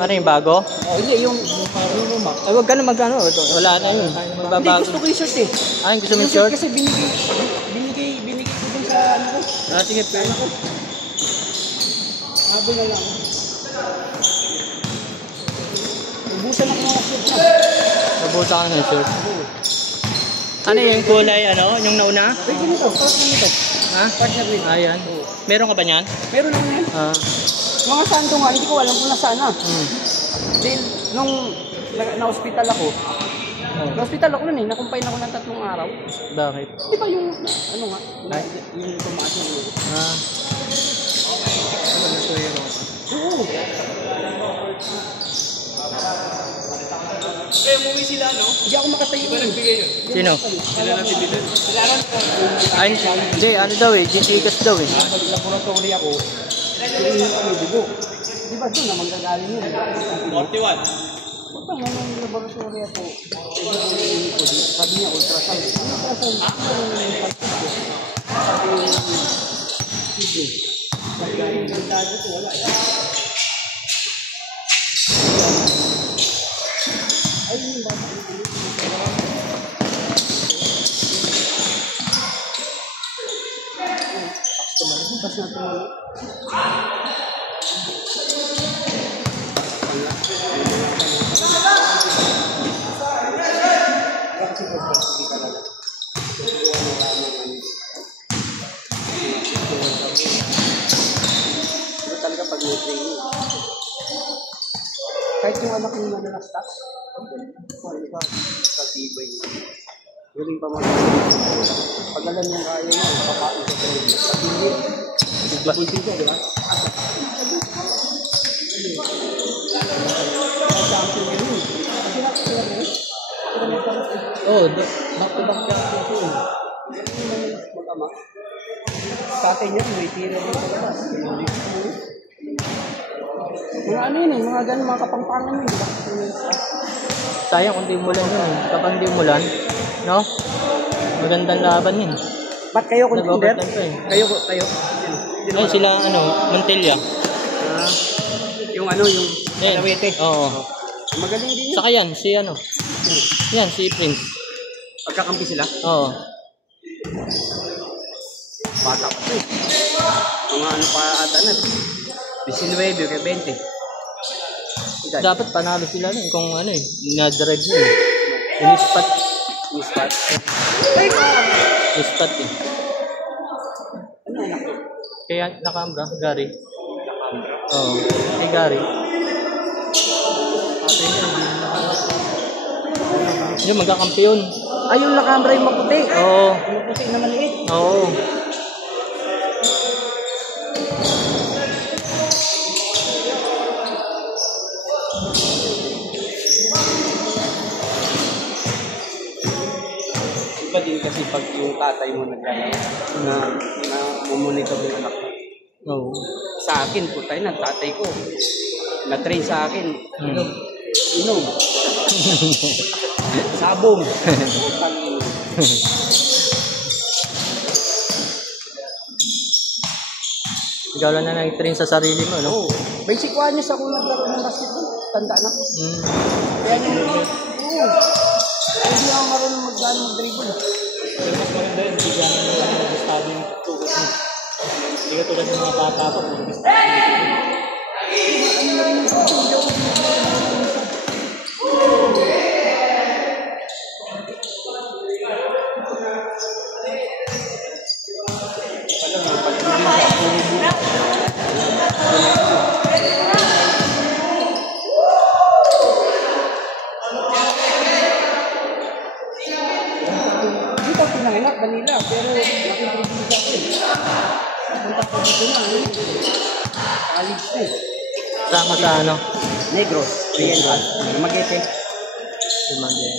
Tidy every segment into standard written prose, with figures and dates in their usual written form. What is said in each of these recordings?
Ano yung bago? Oh, hindi, yung luma. Ay, wag ka na magkano. Wala na yun. Hindi, gusto ko yung short eh. Ah, gusto mo yung short? Kasi binigay ko dun sa ano ko. Ah, sige, pero. Habo na lang. Ubusan ako ng short na. Nabuta ka ng short. Ano yung kulay, ano? Yung nauna? Pwede nito, partner nito. Ha? Partner nito. Ayan. Meron ka ba niyan? Meron ako yan. Ah. Mga sando nga, hindi ko alam kung nasaan na. Dahil nung na-hospital ako, na-hospital ako nun eh, nakumpay ako ng 3 araw. Bakit? Di ba yung, ano nga, yung tumaas yung ulo. Ah. Ano na ito yun? Oo. Eh, umuwi sila, no? Hindi ako makatayo. Iba nagbigay yun? Sino? Sila natin dito. Sila ron? Ay, hindi, ano daw eh, GCS daw eh. Pag laboratory ako, tingin kami dugo. Di ba doon na manggagaling yun? 41. Pag nang laboratory ako, sabi niya ultrasound. Ano ultrasound? Sige. Sabi ko, wala. Ayun yung bata. Bukas na tumalo. Ito talaga pag may training. Kahit yung anak yung nanalastak, katibay niya. Galing pa mag-isip. Pag alam niyang kaya niya, papain sa training. Pag hindi, pag-isip siya, di ba? Oh, Back-to-back kasi yun. Mag-ama. Tatay niya, may tira din sa labas. Mga ano yun eh, mga ganun, mga kapangpangan yun. sayang kung di umulan yun eh. Kapag di umulan, no? Magandang laban yun. Ba't kayo contender? Nag-overtime pa eh. Kayo. Ay, sila ano, Montilla. Yung ano, yung Kalawete. Oo. Magaling din yun. Saka yan, si ano. Yan, si Prince. Pagkakampi sila, Oo. bata pa ito eh. Mga ano pa ata na, 19 o 20. Dapat panalo sila nun kung ano eh, na-drive nyo eh. Inispat. Mispat. Ispat eh. Ano anak ko? Kaya nakambra, Gary. Oo, kay Gary. Ate niya, hindi magkakampiyon. Ay, yung nakambra yung maputi. Oo. Yung maputi na maliit. Oo. Iba din kasi pag yung tatay mo na mumonitor yung anak mo. Oo. Sa akin, putay na, tatay ko. Na-train sa akin. Inom. Sabong. Ikaw lang na nag-train sa sarili mo, no? Oo. Basic 1 years ako naglaro ng basketball. Tanda na. Kaya nyo, hindi ako marunong mag-dribble. Pero mas maganda yun, hindi gano'n yung mag-study yung tugot mo. Hindi ka tulad ng mga bata pa kung mag-study. Hindi pa pinanganak, Manila, pero nakikita sa akin. Punta ko dito na, college na eh. Sama sa ano? Negros, Oriental, Magete. Sumagay.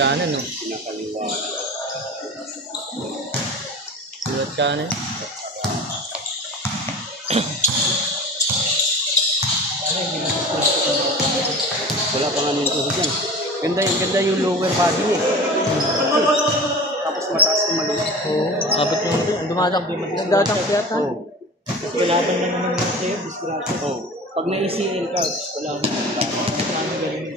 kanan, no? Pinakaliwa. Liwat kanan. Wala pa nga nito dyan. Ganda yung lower body niya. Tapos mataas tumalun. Oo. Abot mo ito. Ang dumadang. Dumadang yata. Oo. Wala ba na naman naman sa'yo? Disgrasya. Oo. Pag na-ECL ka, wala mo. Marami galing.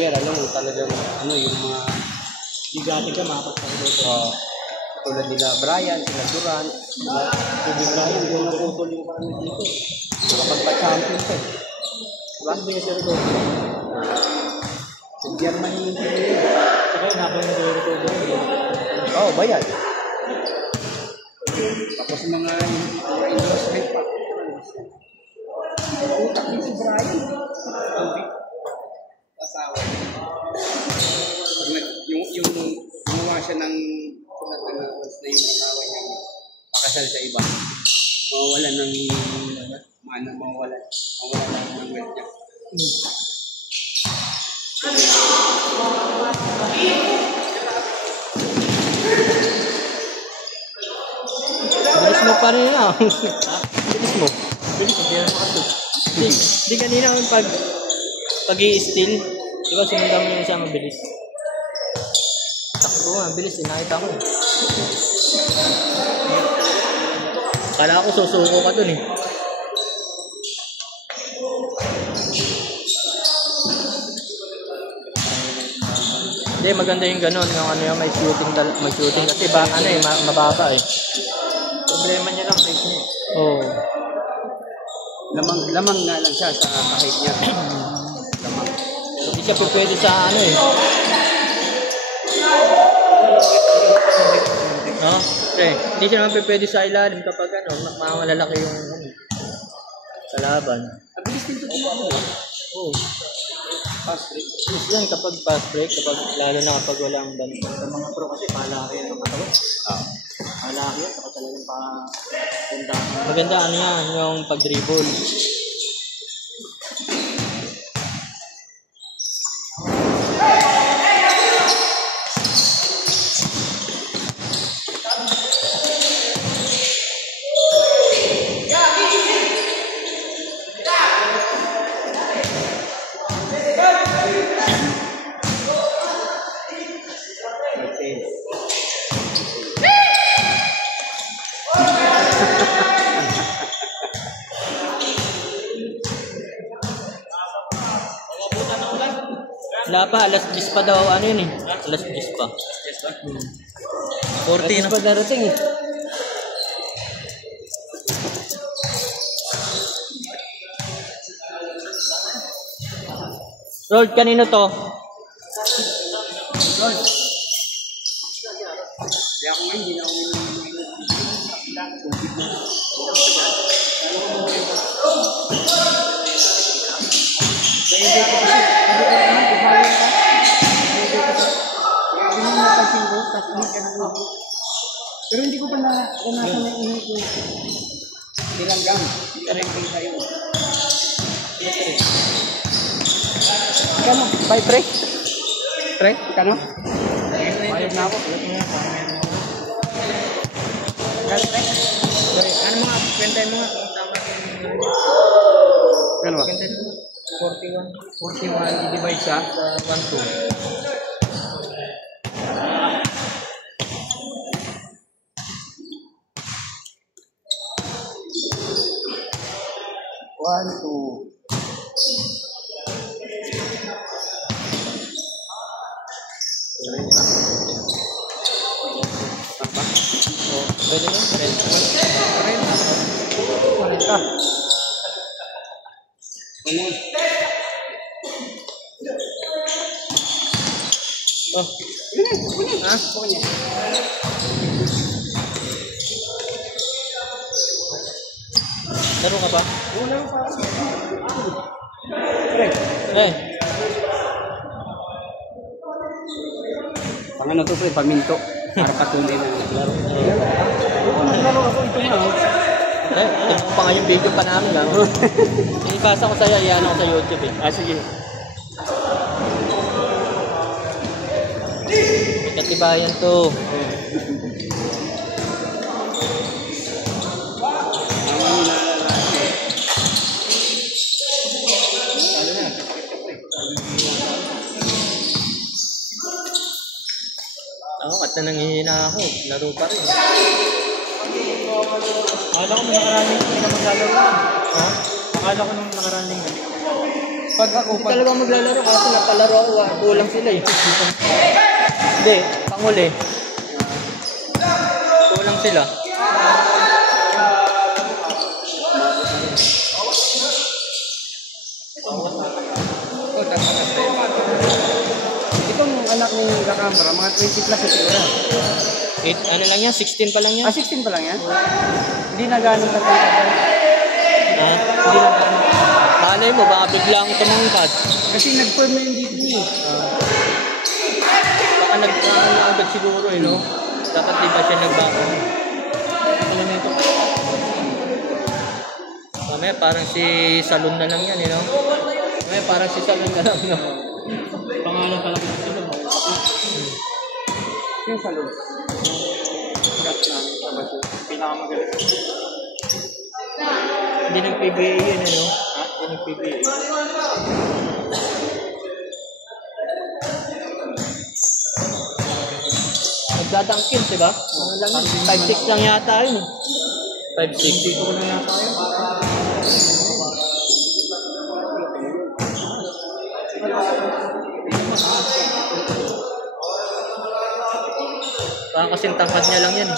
Pero alam mo talagang ano yung mga Bigati ka, makapagpagod. tulad nila Brian, sila Duran, sila Brian, yung naputol yung kami dito. Nakapagpa-champion ka. Diba? Hindi na siya rin. Sa Germany yung pinili. Saka yung habang nag-recover. Oo, bayad. Tapos mga endorsement pa. Utak din si Brian. Asawa. Yung gumawa siya ng tulad na once na yung asawa niya makasal sa iba. Mawawalan ng mawawalan ng wealth niya. Bilis mo pa rin ah. Bilis mo. Bilis mo. Bilis mo. Di kanina yung pag-i-steal. Di ba sinundan mo yung isa mabilis? Takbo nga, bilis. Nakita ko. Kala ko susuko ka dun eh. Hindi, maganda yung ganun. Yung ano yung may shooting kasi ba, ano eh, mababa eh. Problema niya lang, height niya. Oo. Lamang nga lang siya sa kahit niya. Lamang. Hindi siya pwede sa ano eh. No? Okay. Hindi siya naman pwede sa ilalim kapag ano, malalaki yung ano, sa laban. Abilis din ito dito. Oo. Fast break. Yes yan kapag fast break, kapag, lalo na kapag walang balik. Sa mga pro kasi palaki yan ang katawan. Malaki yan, saka talagang pa-ganda. Maganda ano yan, yung pag-dribble. Wala pa, alas 10 pa daw, ano yun eh. Alas 10 pa. 40 na. Pa darating eh. Lord, kanino to? Kaya ako ngayon, hindi na ako pero hindi ko pa naranasan na init ko. Tilanggam. Tilanggam tayo. Kano? By pre? Pre? Kano? Bayad na ako. Kano pre? Ano mga, kwentay mo nga. Tama. Kano ba? 41. 41 i-divide sa 1, 2. One, two. Pwede mo? Kumalita. Oh. Ha? Laro ka ba? Eh. Pang ano to pre, paminto. Para patuloy na laro. Laro ako ito nga. Eh, ito pa nga yung video pa namin lang. Ipasa ko sa'yo, iyan ako sa YouTube eh. Ah, sige. Katibayan to. Ako, at na nanghihina ako. Laro pa rin. Akala ko nung nakaraning hindi ka maglalaro. Ha? Akala ko nung nakaraning hindi ka maglalaro. Pag ako, talagang maglalaro kasi napalaro ako. Kulang sila eh. Hindi, panguli. Kulang sila. Itong anak ni Kakambra, mga 20 plus ito na. Ano lang yan? 16 pa lang yan? 16 pa lang yan? Hindi na gano'n nagkakabay. Ha? Hindi na gano'n. Malay mo, baka biglang tumangkad. Kasi nag-form na yung dito eh. Baka nag-agad siguro eh, no? Dapat di ba siya nagbako? Alam mo ito? Mamaya parang si Salon na lang yan, eh, no? Mamaya parang si Salon na lang, no? Pangalan pala ko sa loob. Yung salon. Pinakamagaling. Hindi nag-PBA yun, eh, no? Ha? Hindi nag-PBA. Nagdadangkin, diba? Ano lang yun? 5'6 lang yata yun. 5'6. Hindi ko na yata yun. Baka kasing tangkad niya lang yan.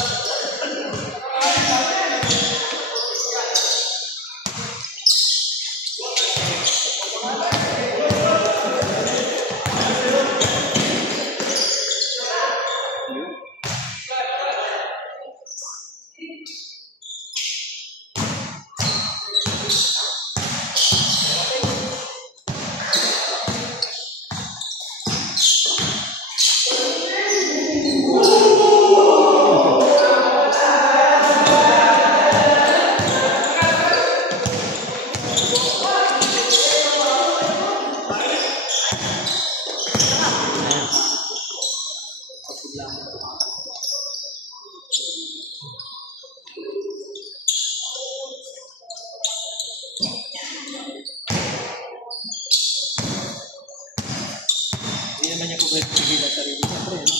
Hindi naman niya po pwede pigilan sa sarili. Siyempre, no?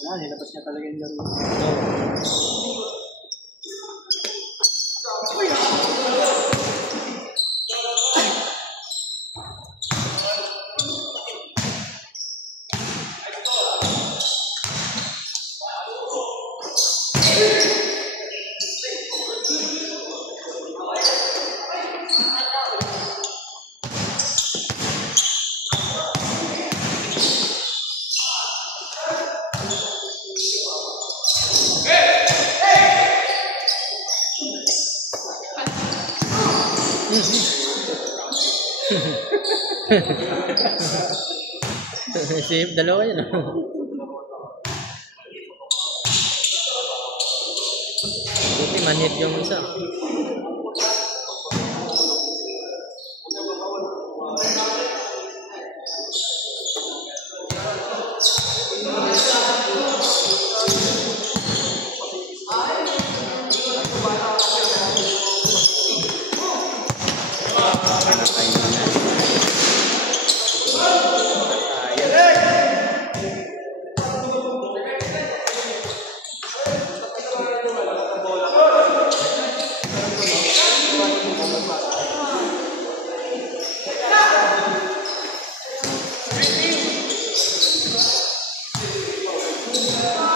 Wala, nilabas niya talaga yung laro. Save, dalawa yun. Buti manhit yung isa.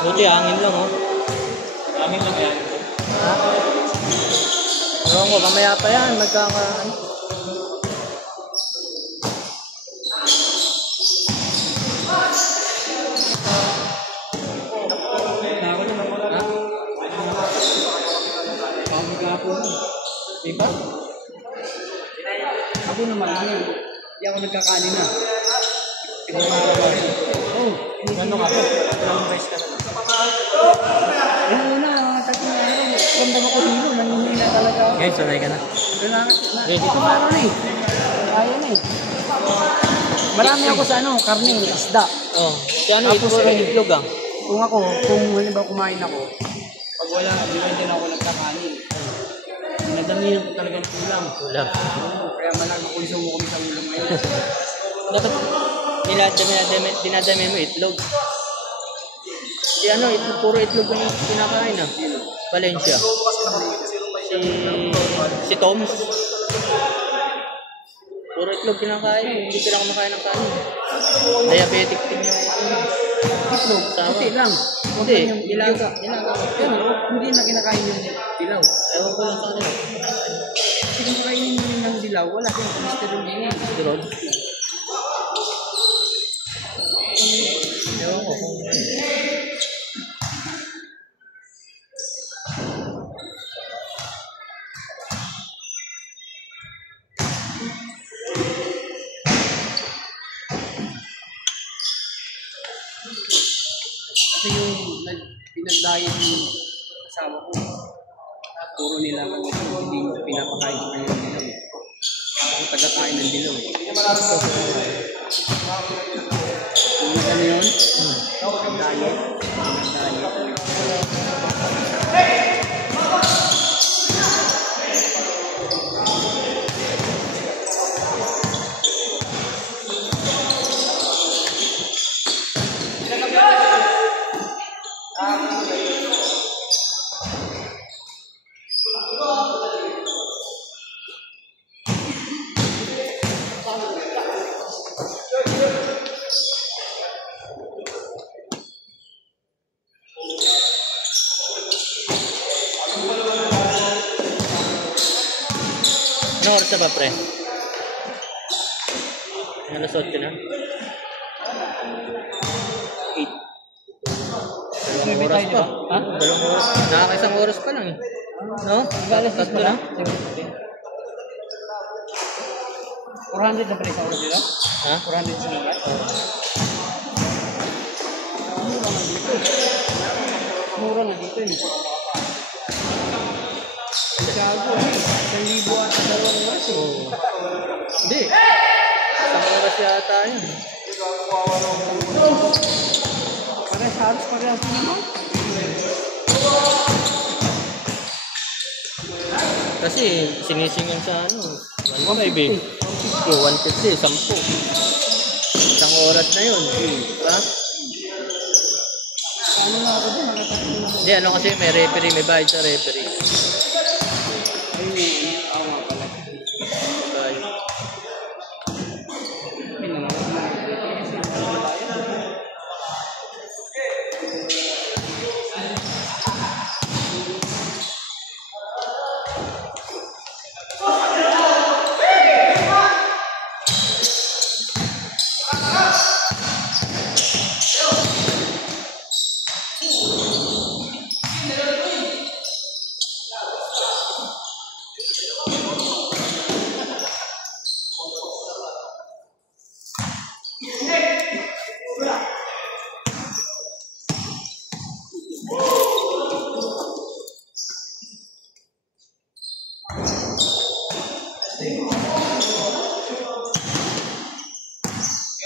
Buti hangin lang, oh. Hangin lang yan. Ha? Ewan ko, mamaya pa yan. Magkaka... Ako na naman. Ha? Pagkakapon. Diba? Ako naman, hindi ako nagkakanin na. Oh, gano'n ka po. Brown rice ka na. Yung una, mga tatlong araw, kung ako dito, nanginina talaga ako. Guys, sanay ka na. Ito parang na eh. Kaya na eh. Marami ako sa ano, karne, isda. Oh, si ano, Tapos, puro itlog ah. Kung halimbawa kumain ako, pag wala, di ba din ako nagkakanin. Nadamihan ko talagang ulam. Ulam. Kaya malaki-konsumo kami sa ulam ngayon. Dapat dinadami mo itlog. Si ano, itlog, puro itlog yung kinakain ah. Valencia. Si Toms. Puro itlog kinakain. Hindi sila kumakain ng kanin. Diabetic din yung Itlog, Sama. hindi lang. Hindi, nilaga. Pero hindi na kinakain yung dilaw. Ewan ko lang sa kanila. Kasi kung kainin mo yun ng dilaw, wala kang cholesterol din yan. Cholesterol. Ewan ko kung Kasi yung pinag-diet yung asawa ko, puro nila hindi mo pinapakain ko yung dilaw. Ako taga-kain ng dilaw. Kung ano yun? Diet. ano oras na ba, pre? Alas 8 na? 8. Dalawang oras pa. Ha? Dalawang oras. Nakakaisang oras pa lang eh. No? Alas 6 Tatlo na? na? 400 na pala sa oras nila? Ha? 400 sa oras? Mura na dito eh. Gago, 1,000 at sa dalawang oras eh. Oo. Hindi. Isang oras yata yun. Parehas naman. Kasi sinisingin sa ano. 150 eh. 150, 10. Isang oras na yun. Diba? Ano na ako din, magatatlo na. Hindi, ano kasi may referee, may bayad sa referee. Ayun eh, awa pala. Bayad.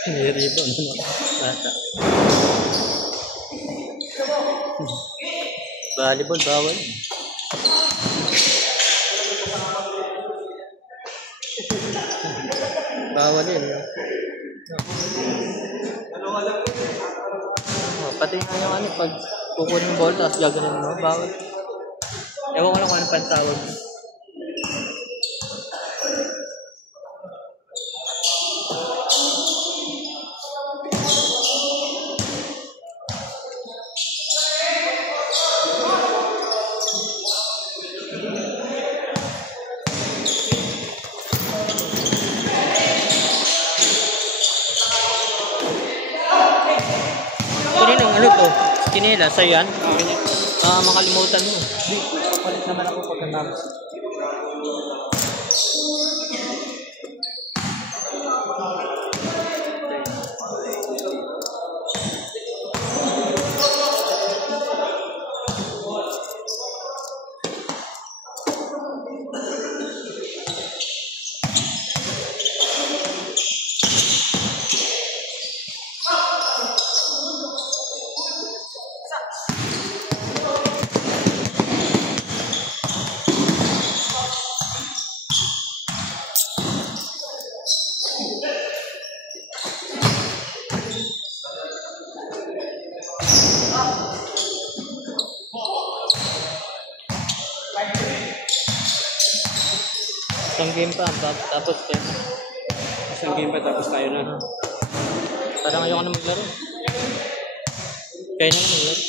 Niribon, ano? Bata. Volleyball, bawal. Bawal yun. Oh, pati yung ano, pag kukunin yung ball, tapos gaganin mo, bawal. Ewan ko lang kung ano pantawag. Kunin ang ano to, kinela, sa'yo yan? Makalimutan mo. Hindi, papalit naman ako pagkatapos. Isang game pa, tapos Isang game pa tapos tayo na. parang ayoko na maglaro. Kaya na maglaro.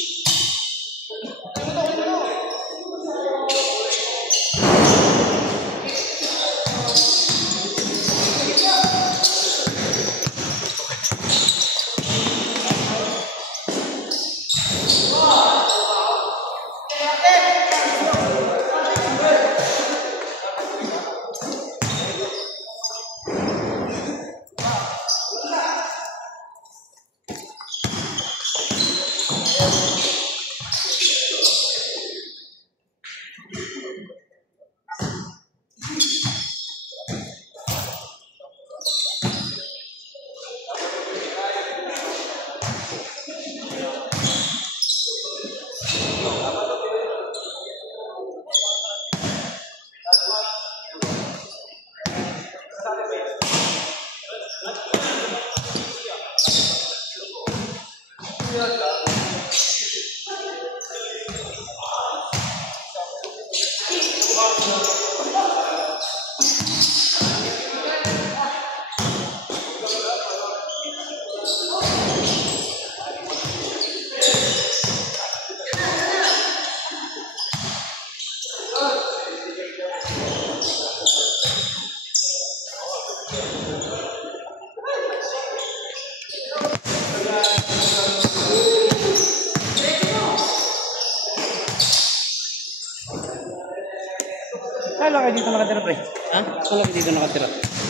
Kala ka dito nakatira, pre? Ha? Kala ka dito nakatira?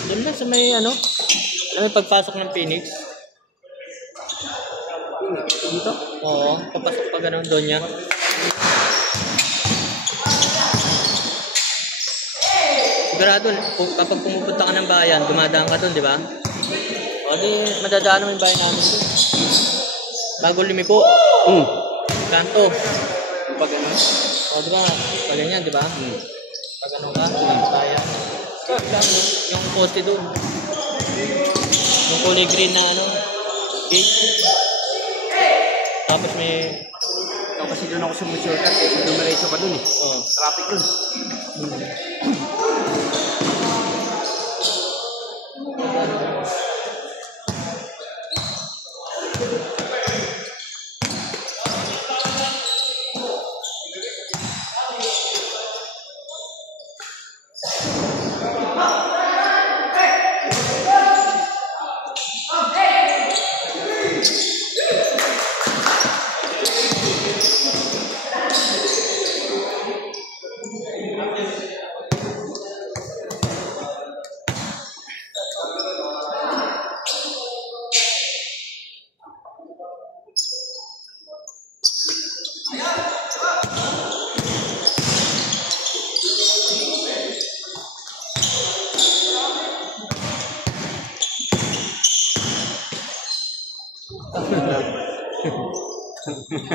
Doon lang sa may ano? May pagpasok ng Phoenix. Dito? Oo, papasok pa ganun doon niya. Sigurado, kapag pumupunta ka ng bayan, dumadaan ka doon, di ba? O di, madadaan mo yung bayan namin doon. Bago lumiko. Kanto. Pag ano? O di ba? Pag ganyan, di ba? Pag ano ka, bayan. Yung poste doon. Yung kulay green na ano, gate. Tapos may... Kasi doon ako sumusurkat. Dumiretso pa doon eh. Oh. Traffic doon.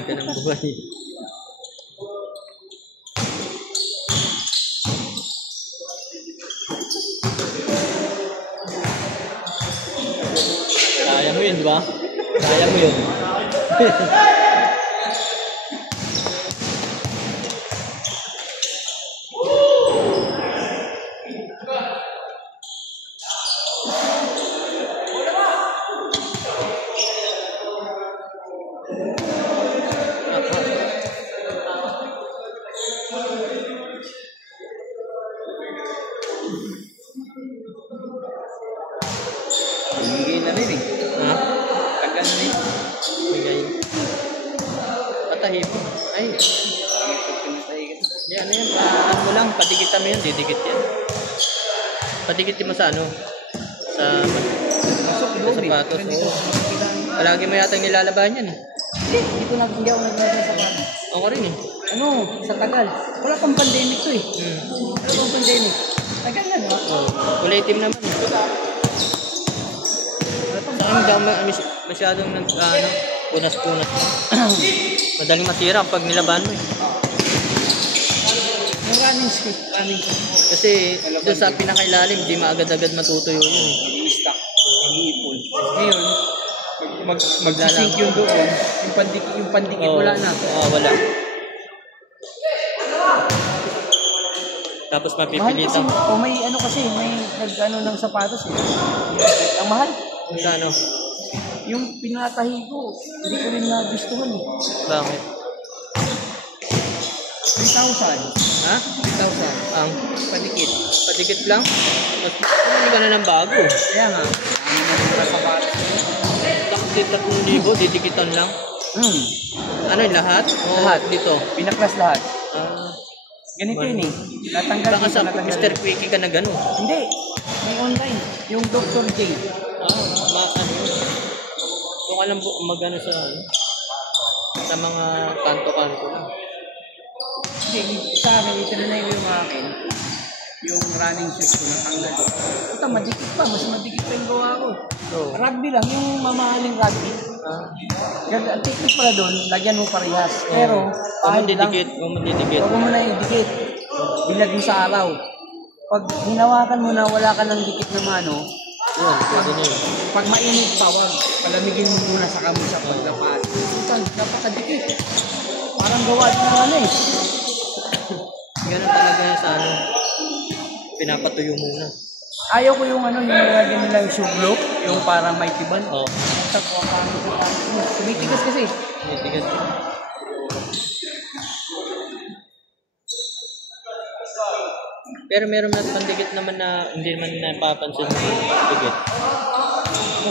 Ganang buhay. Kaya mo yun, di ba? Kaya mo yun. Hindi na rin eh. Ha? Tagal na eh. Bigay. Patahip. Ay, Pinatay ka. di ano yan, ano mo lang, patikitan mo yun, didikit yan. Patikitin mo sa ano? Sa sapatos, oo. Palagi mo yatang nilalabahan yan eh. Hindi ako nagmamahal sa kanya. Ako rin eh. Ano, sa tagal. Wala pang pandemic to eh. Wala pang pandemic. Tagal na, di ba? Oh, kulay itim naman. Saka hindi ako masyadong ano, punas-punas. Madaling masira pag nilaban mo eh. Yung running skill. Kasi doon sa pinakailalim, di maagad-agad matutuyo yun eh. Mag-i-stack. Mag-iipon. Ngayon, magsisink yun doon. Yung pandikit Oo. wala na. Oo, wala. Tapos Mahal kasi, mapipilitan. may ano kasi, may nag-ano ng sapatos eh. Ang mahal. Ano? Yung pinatahi ko, hindi ko rin nagustuhan eh. Bakit? 3,000. Ha? 3,000. Ang Padikit. padikit lang? Mas hindi ka na ng bago. Kaya nga, ano na yung sapatos. Bakit 3,000, didikitan lang? Ano yung lahat? O Lahat. dito? Pinaklas lahat. Ah, Ganito yun eh. Natanggal baka dito, sa natanggal Mr. dito. Quickie ka na gano'n. Hindi. May online. Yung Dr. J. Ano yun? Kung alam po, magano sa ano? Sa mga kanto-kanto lang. Hindi, sa akin, itinanay ko yung akin. Yung running shoes ko natanggal. Puta, madikit pa. Mas madikit pa yung gawa ko. Oo. Rugby lang. Yung mamahaling rugby. Kaya ang technique pala doon, lagyan mo parehas. Pero, Kung pahid lang. mandidikit, kung mandidikit. Huwag mo na idikit. Bilag mo sa araw. Pag hinawakan mo na wala ka ng dikit na mano, Yun, pwede na yun. pag mainit pa, wag. Palamigin mo muna sa kamo sa paglapat. Putan, napakadikit. Parang gawa din ng ano eh. Ganun talaga yun sa ano. Pinapatuyo muna. Ayaw ko yung ano, yung nilagyan nila yung shoe block, yung parang may tiban. Oo. Tapos parang tumitigas kasi. Tinitigas. Pero meron na pandikit naman na hindi naman napapansin yung dikit.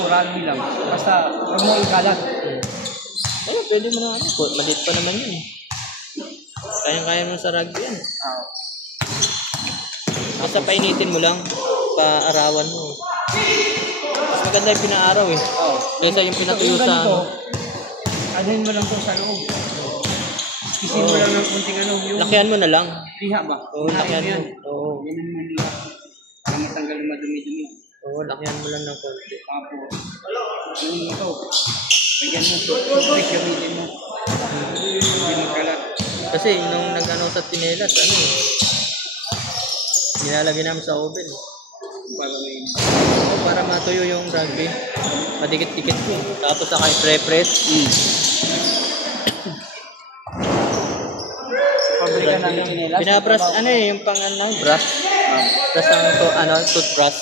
Rugby lang. Basta huwag mo ikalat. Ayun, pwede mo na ano. Maliit pa naman yun eh. Kayang-kaya mo sa rugby yan. Basta painitin mo lang. Paarawan mo. Mas maganda yung pinaaraw eh. Kaysa yung pinatuyo Yung sa ganito, ano. Adhin mo lang to sa loob. Kisin mo lang ng kunting ano. Yung Lakihan mo na lang. liha ba? Oo, lakihan mo. Oo. Ganun mo liha. Para matanggal yung madumi-dumi. Oo, lakihan mo lang ng konti. Tapos, ano mo to? Bigyan mo to. Tubig gamitin mo. Hindi magkalat. Kasi nung nag-ano sa tinelas, ano eh. Nilalagay namin sa oven. Para may... Para matuyo yung rugby. Madikit-dikit mo. Tapos saka i-press. Pabrika ng chinelas. Binabrush, ano eh, yung pang ano, brush. Brush ang to, ano, toothbrush.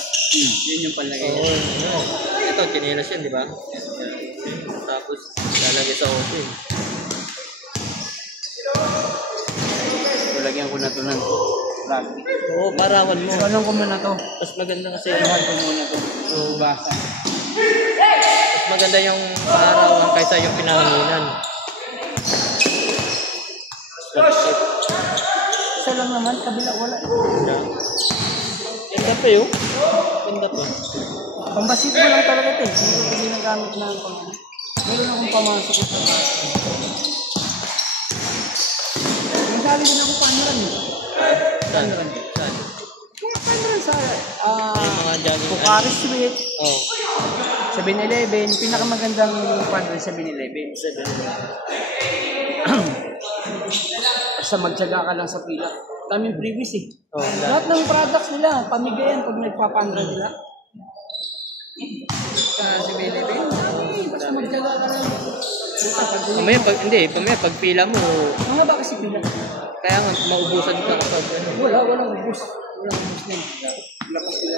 Yun yung palagay. Oo, ano. Ito, chinelas yun, di ba? Tapos, lalagay sa oven. Lagyan ko na to ng rugby. Oo, parawan mo. Pero alam ko muna to. Mas maganda kasi Anuhan ko muna to. Oo. Basa. mas maganda yung paarawan kaysa yung pinahanginan. Isa lang naman, kabila wala. Ganda pa yun. Ganda pa. Pambasit mo lang talaga ito eh. Hindi nagamit na ang pang... Meron akong pamasok sa basa. Nagali din ako panuran eh. Saan? Saan? Mga panuran sa... Yung mga jogging. Bucharest Street, Oo. 7-Eleven, pinakamagandang panuran sa 7-Eleven. Basta magtyaga ka lang sa pila. Daming previous eh. Oo. Lahat ng products nila, pamigayan pag nagpapandra nila. Sa 7-Eleven, basta magtyaga ka lang. Mamaya pag, hindi, mamaya pag pila mo, Mga ba kasi pila? kaya nga maubusan ka kapag ano. Walang ubus. Walang ubus na yun. Lakas nila.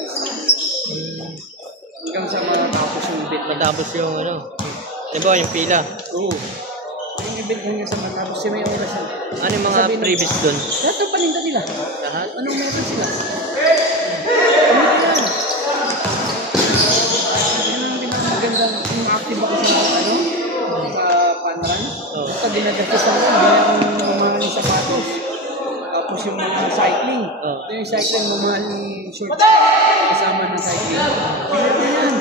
Hanggang sa matapos yung bit. Matapos yung ano. Di ba yung pila? Oo. Yung ibig hanggang sa matapos siya may oras yun. Ano yung mga previous doon? Lahat ng paninda nila. Lahat? Anong meron sila? Pamilya. Yan ang pinamagandang yung active ako sa ano? Sa panran. Oo. Basta dinagastos ako. Binili akong mamahal ng sapatos. Tapos yung mga cycling. Oo. Ito yung cycling, mamahal ng shorts. Kasama ng cycling. Binili ko yan.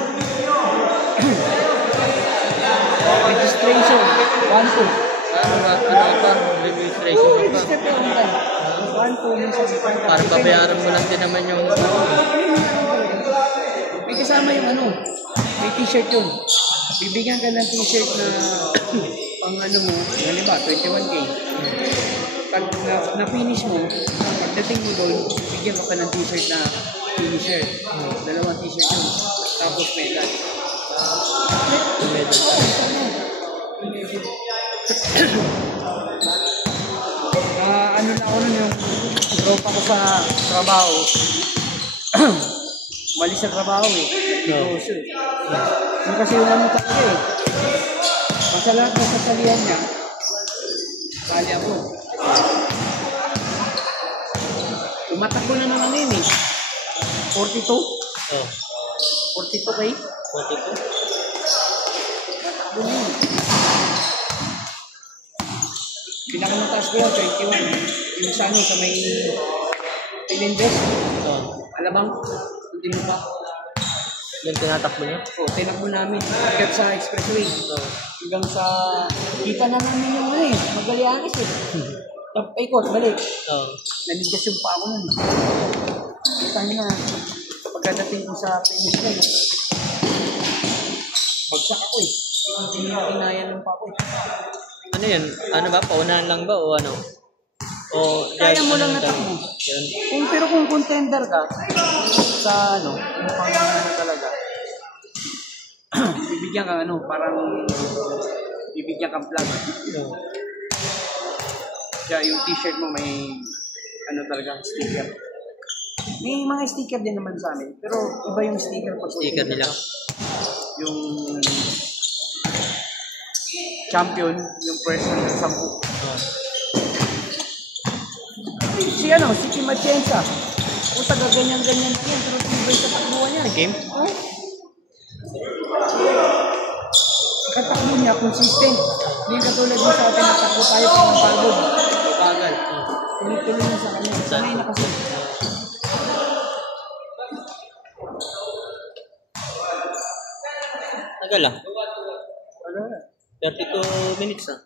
Registration. 1-2. Ano pa? Registration mo pa. Step yun lang. 1-2 minsan sa pantay. Para babayaran mo lang din naman yung May kasama yung ano, may t-shirt yun. Bibigyan ka ng t-shirt na pang ano mo, halimbawa 21K. Pag na-finish mo, pagdating mo doon, bigyan ka pa ng t-shirt na finisher. Dalawang t-shirt yun. Tapos medal. Ano na ako nun yung tropa ko sa trabaho, malis sa trabaho eh. Negosyo eh. Yung kasi yung ano talaga eh. Basta lahat ng sasalihan niya, kali ako. Tumatakbo na naman yun eh. 42? Oh. 42 kay? 42? Tumatakbo na yun. Pinakamataas ko yun, 21. Yung sa ano, sa may Pininvest. Oh. Alabang, hindi mo ba? Yung tinatakbo niya? O, tinakbo namin. Hanggang sa expressway. Oh. Hanggang sa... Kita na namin yung ano eh. Magalianis eh. Ikot, balik. Oh. Naligas yung pa ako nun. Kita nyo na. Pagkadating ko sa finish na yun. Bagsak ako eh. Hindi nyo kinaya ng pa ako eh. Ano yun? Ano ba? Paunahan lang ba o ano? O Kaya mo lang ano, natakbo. yun? Pero kung contender ka, sa ano, kung pang talaga, bibigyan ka ano, parang bibigyan kang flag. No. Kaya yung t-shirt mo may ano talaga, sticker. May mga sticker din naman sa amin, pero iba yung sticker pag Sticker nila. Yung champion, yung first ng 10. Oh. Si ano, si Kim Atienza. O taga ganyan-ganyan na yan, pero tibay sa takbuhan niya. Game? Oh. Katakbo niya, consistent. Hindi katulad mo sa atin, natakbo tayo pag napagod. Bagal. Oh. Tuloy-tuloy na sa kanya. Sanay na kasi. Tagal ah. Wala na. 32 minutes ah.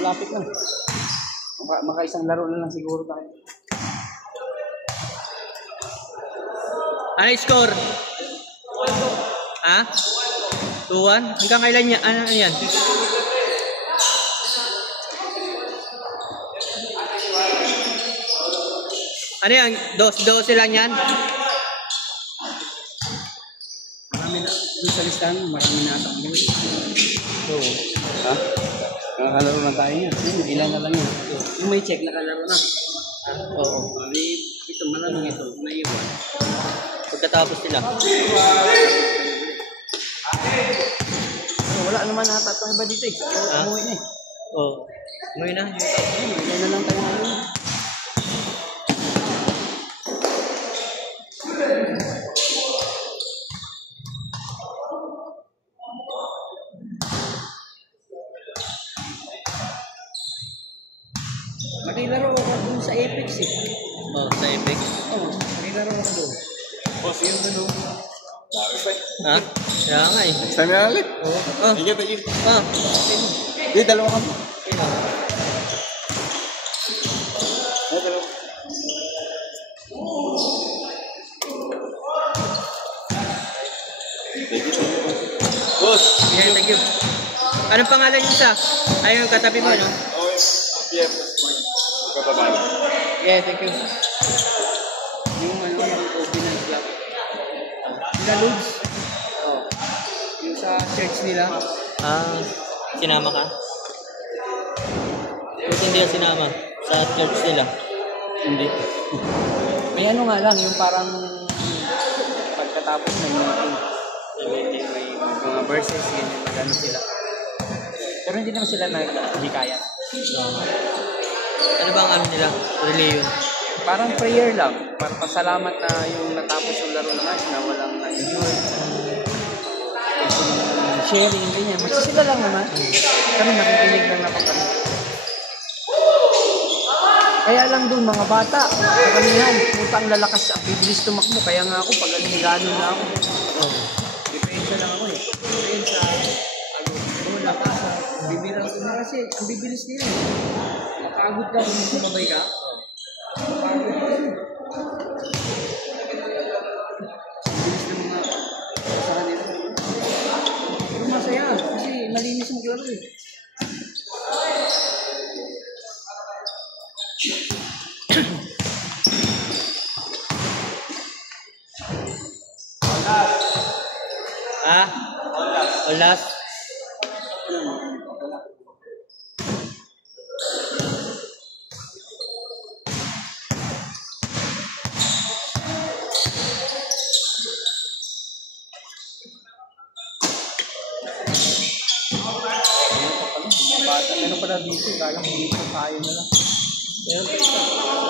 Malapit na. Maka-isang laro na lang siguro tayo. Ano yung score? Ha? 2-1? Hanggang kailan niya? Ano yan? Ano yan? 12 lang yan? Marami na. Doon sa listahan, marami na atakbo. Oo. Ha? Nakakalaro na tayo yan. Ilan na lang yan. Yung may check, nakalaro na. Oo. Ito, malamang ito. Naiwan. Pagkatapos nila. Wala naman natatang iba dito eh. Ha? Umuwi na eh. Oo. Ngayon na. Ilan na lang tayo ngayon. Makilaro ako dun sa Apex eh. Oo, sa Apex. Oo, makilaro ako dun. Boss, yun dun. Ha? Kaya nga eh. Sabi na ulit. Oo. Oh. Thank you, thank you. Ah. Hindi, dalawa kami. Ay, dalawa. Boss. Yeah, thank you. Anong pangalan niyo sa? Ay, yung katabi mo, no? PM. Kapabala. Yeah, thank you. Yung ano, yung Covenant Club. Sila Lods. Oo. Yung sa church nila. Ah, sinama ka? Buti hindi ka sinama sa church nila. Hindi. May ano nga lang, yung parang pagkatapos ng meeting, may mga verses, yun yung magano sila. Pero hindi naman sila nag-hikayat. Ano ba ang ano nila? Religion? Parang prayer lang. Parang pasalamat na yung natapos yung laro na match na walang na-injured. Sharing, ganyan. Mas sila lang naman. Kami nakikinig lang na kami. Kaya lang doon, mga bata, karamihan, putang lalakas ang bibilis tumakbo. Kaya nga ako, pag gano'n na ako. Oo. Depensa lang ako eh. Depensa, lakas, bibirang ko na kasi, ang bibilis nila eh. Mapagod ka kung sumabay ka. Mapagod ka rin. Bilis ng mga sa kanila. Pero masaya, kasi malinis ang klaro eh. Ha? Olas. dito, kala mo dito tayo na lang. Meron pa isa.